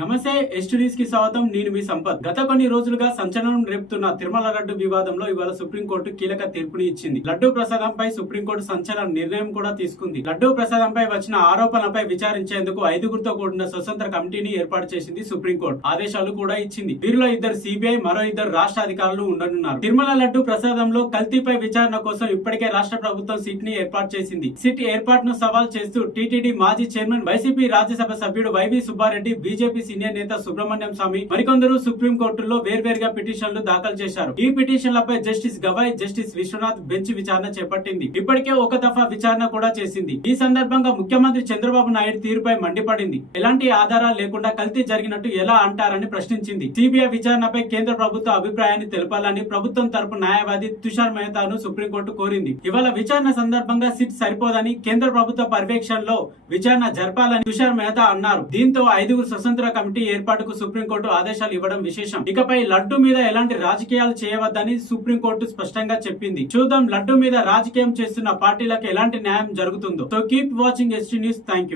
నమస్తే ఎస్టీడీస్ కి స్వాగతం. నేను మీ సంపత్. గత కొన్ని రోజులుగా సంచలనం రేపుతున్న తిరుమల లడ్డు వివాదంలో ఇవాళ సుప్రీంకోర్టు కీలక తీర్పుని ఇచ్చింది. లడ్డు ప్రసాదంపై సుప్రీంకోర్టు సంచలన నిర్ణయం కూడా తీసుకుంది. లడ్డు ప్రసాదంపై వచ్చిన ఆరోపణలపై విచారించేందుకు 5గురితో కూడిన స్వతంత్ర కమిటీని ఏర్పాటు చేసింది సుప్రీంకోర్టు. ఆదేశాలు కూడా ఇచ్చింది. వీరిలో 2 సిబిఐ, మరో 2 రాష్ట్ర అధికారులు ఉండనున్నారు. తిరుమల లడ్డు ప్రసాదంలో కల్తీపై విచారణ కోసం ఇప్పటికే రాష్ట్ర ప్రభుత్వం సిట్ ని ఏర్పాటు చేసింది. సిట్ ఏర్పాటును సవాల్ చేస్తూ టీటీడీ మాజీ చైర్మన్, వైసీపీ రాజ్యసభ సభ్యుడు వైవి సుబ్బారెడ్డి, బీజేపీ సీనియర్ నేత సుబ్రహ్మణ్యం స్వామి మరికొందరు సుప్రీంకోర్టులో వేర్వేరుగా పిటిషన్లు దాఖలు చేశారు. ఈ పిటిషన్లపై justice Gavai, justice Vishwanath bench విచారణ చేపట్టింది. ఇప్పటికే ఒక దఫా విచారణ కూడా చేసింది. ఈ సందర్భంగా ముఖ్యమంత్రి చంద్రబాబు నాయుడు తీరుపై మండిపడింది. ఎలాంటి ఆధారాలు లేకుండా కల్తీ జరిగినట్టు ఎలా అంటారని ప్రశ్నించింది. సిబిఐ విచారణపై కేంద్ర ప్రభుత్వ అభిప్రాయాన్ని తెలపాలని ప్రభుత్వం తరపు న్యాయవాది తుషార్ మెహతాను సుప్రీంకోర్టు కోరింది. ఇవాళ విచారణ సందర్భంగా సిట్ సరిపోదని, కేంద్ర ప్రభుత్వ పర్యవేక్షణలో విచారణ జరపాలని తుషార్ మెహతా అన్నారు. దీంతో 5గురు స్వతంత్ర కమిటీ ఏర్పాటుకు సుప్రీంకోర్టు ఆదేశాలు ఇవ్వడం విశేషం. ఇకపై లడ్డు మీద ఎలాంటి రాజకీయాలు చేయవద్దని సుప్రీంకోర్టు స్పష్టంగా చెప్పింది. చూద్దాం లడ్డు మీద రాజకీయం చేస్తున్న పార్టీలకు ఎలాంటి న్యాయం జరుగుతుందో. So keep watching ST news. Thank you.